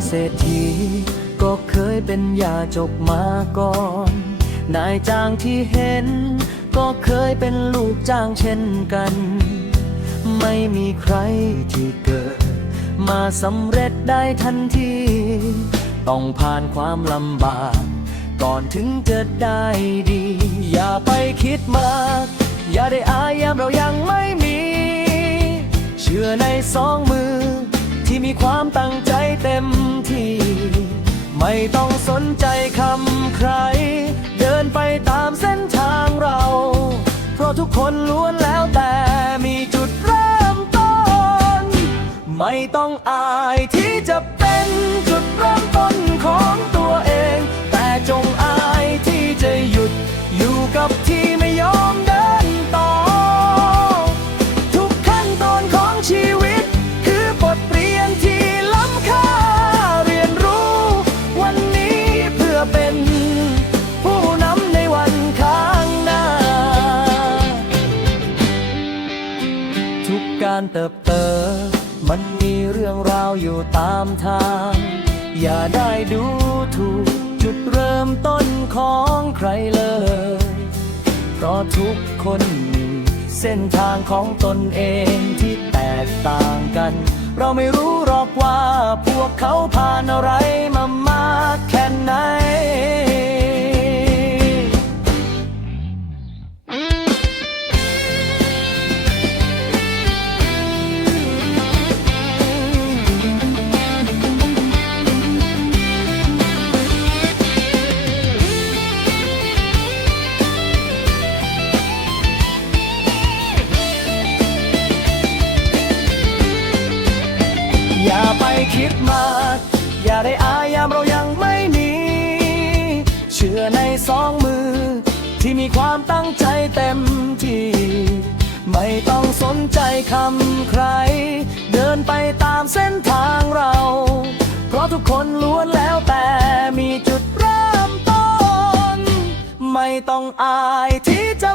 รษฐี ก็เคยเป็นยาจกมาก่อน นายจ้างที่เห็น ก็เคยเป็นลูกจ้างเช่นกัน ไม่มีใครที่เกิด มาสำเร็จได้ทันที ต้องผ่านความลำบาก ก่อนถึงจะได้ดี อย่าไปคิดมาก อย่าได้อายยามเรายังไม่มี เชื่อในสองมือ ความตั้งใจเต็มที่ ไม่ต้องสนใจคำใคร เดินไปตามเส้นทางเรา เพราะทุกคนล้วนแล้วแต่มีจุดเริ่มต้น ไม่ต้องอายที่จะ ทุกการเติบเติบมันมีเรื่องราวอยู่ตามทาง อย่าได้ดูถูกจุดเริ่มต้นของใครเลย เพราะทุกคนมีเส้นทางของตนเองที่แตกต่างกัน เราไม่รู้หรอกว่าพวกเขาผ่านอะไร อย่าไปคิดมาก อย่าได้อายยามเรายังไม่มีเชื่อในสองมือ ที่มีความตั้งใจเต็มที่ ไม่ต้องสนใจคำใคร เดินไปตามเส้นทางเรา เพราะทุกคนล้วนแล้วแต่มีจุดเริ่มต้น ไม่ต้องอายที่จะ